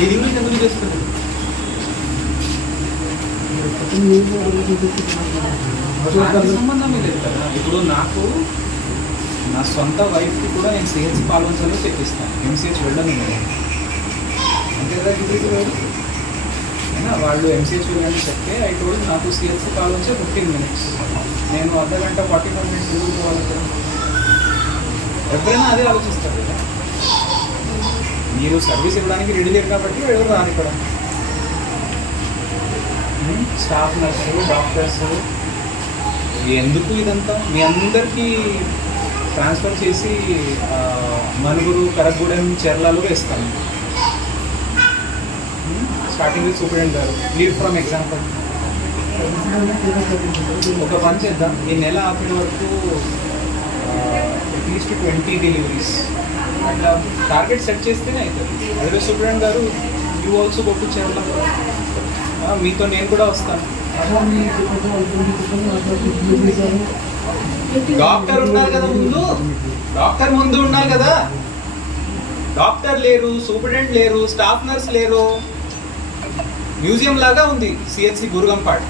Delivery ఎందుకు చేస్తుంది? సంబంధం లేదు కదా. ఇప్పుడు నాకు నా సొంత వైఫ్కి కూడా నేను సిహెచ్సి పాల్గొనలో చెప్పిస్తాను, ఎంసీహెచ్ వెళ్ళను నేను అంతే కదా. అయినా వాళ్ళు ఎంసీహెచ్ వెళ్ళని చెప్తే అయితే నాకు సిహెచ్సి పాల్గొంచే 15 minutes, నేను అర్ధగంట 45 minutes తిరుగుకోవాలి కదా. ఎవరైనా అదే ఆలోచిస్తారు కదా. మీరు సర్వీస్ ఇవ్వడానికి రెడీ లేరు కాబట్టి ఎవరు రాని ఇక్కడ. స్టాఫ్ నర్సులు, డాక్టర్స్ ఎందుకు ఇదంతా మీ అందరికీ ట్రాన్స్ఫర్ చేసి మనుగురు, కరగూడెం, చెర్లలో వేస్తాను. స్టార్టింగ్ విత్ సూపరింటెండెంట్ గారు, లీడ్ ఫ్రమ్ ఎగ్జాంపుల్. ఒక పని చేద్దాం, ఈ నెల ఆపిన వరకు అట్లీస్ట్ 20 deliveries అట్లా టార్గెట్ సెట్ చేస్తేనే అవుతుంది. అదే సూపరింటెండెంట్ గారు, యూ ఆల్సో గో టు చెర్ల, మీతో నేను కూడా వస్తాను. డాక్టర్ ఉన్నారు కదా ముందు, డాక్టర్ ముందు ఉన్నారు కదా. డాక్టర్ లేరు, సూపరింటెండెంట్ లేరు, స్టాఫ్ నర్స్ లేరు. మ్యూజియం లాగా ఉంది సిహెచ్సి బురుగంపాడ్.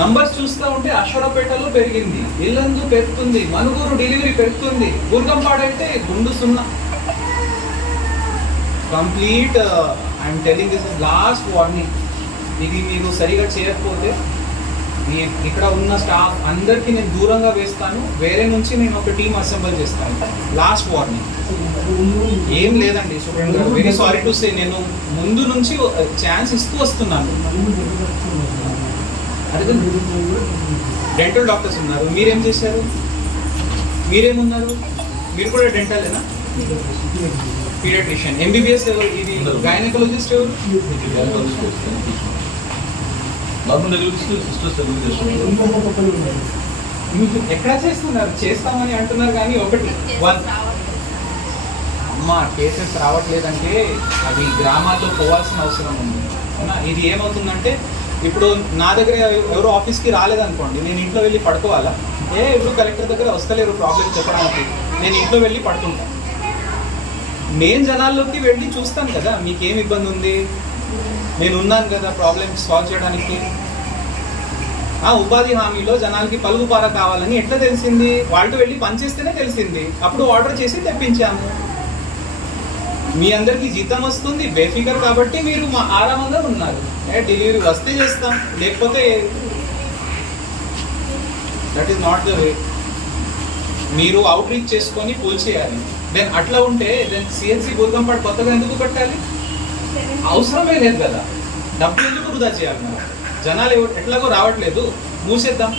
నంబర్స్ చూస్తూ ఉంటే అశ్వరపేటలో పెరిగింది, ఇల్లందు పెరుగుతుంది, మనుగూరు డెలివరీ పెరుగుతుంది, బురుగంపాడ్ అయితే గుండు సున్నా. Complete I'm telling this is last warning. ఇది మీరు సరిగా చేయకపోతే ఇక్కడ ఉన్న స్టాఫ్ అందరికీ నేను దూరంగా వేస్తాను, వేరే నుంచి నేను ఒక టీం అసెంబుల్ చేస్తాను. Last warning. ఏం లేదండి సూపరింటెండెంట్ గారు, వెరీ సారీ టు సే, నేను ముందు నుంచి ఛాన్స్ ఇస్తూ వస్తున్నాను. అదే డెంటల్ డాక్టర్స్ ఉన్నారు, మీరేం చేశారు? మీరేమున్నారు? మీరు కూడా డెంటలేనా? పీడియాట్రిషియన్, ఎంబీబీఎస్ ఎవరు? ఇది గైనకాలజిస్ట్ ఎవరు? ఎక్కడ చేస్తున్నారు? చేస్తామని అంటున్నారు కానీ ఒకటి అమ్మ కేసెస్ రావట్లేదంటే అది గ్రామాల్లో పోవాల్సిన అవసరం ఉంది. ఇది ఏమవుతుందంటే, ఇప్పుడు నా దగ్గర ఎవరో ఆఫీస్కి రాలేదనుకోండి, నేను ఇంట్లో వెళ్ళి పడుకోవాలా? ఇప్పుడు కలెక్టర్ దగ్గర వస్తలేరు ప్రాబ్లం చెప్పడానికి, నేను ఇంట్లో వెళ్ళి పడుకుంటాను. నేను జనాల్లోకి వెళ్ళి చూస్తాను కదా, మీకేం ఇబ్బంది ఉంది, నేను ఉన్నాను కదా ప్రాబ్లమ్ సాల్వ్ చేయడానికి. ఉపాధి హామీలో జనాలకి పలుగుపార కావాలని ఎట్లా తెలిసింది? వాళ్ళు వెళ్ళి పనిచేస్తేనే తెలిసింది, అప్పుడు ఆర్డర్ చేసి తెప్పించాము. మీ అందరికీ జీతం వస్తుంది, బేఫికర్ కాబట్టి మీరు ఆరామంగా ఉన్నారు. డెలివరీ వస్తే చేస్తాం, లేకపోతే that is not the way. మీరు అవుట్ రీచ్ చేసుకొని పూల్ చేయాలి. దెన్ అట్లా ఉంటే దెన్ సిహెచ్సి బురుగంపాడ్ కొత్తగా ఎందుకు కట్టాలి? అవసరమే లేదు కదా. డబ్బులు ఎందుకు వృధా చేయాలి? మనం జనాలు ఎట్లాగో రావట్లేదు, మూసేద్దాం.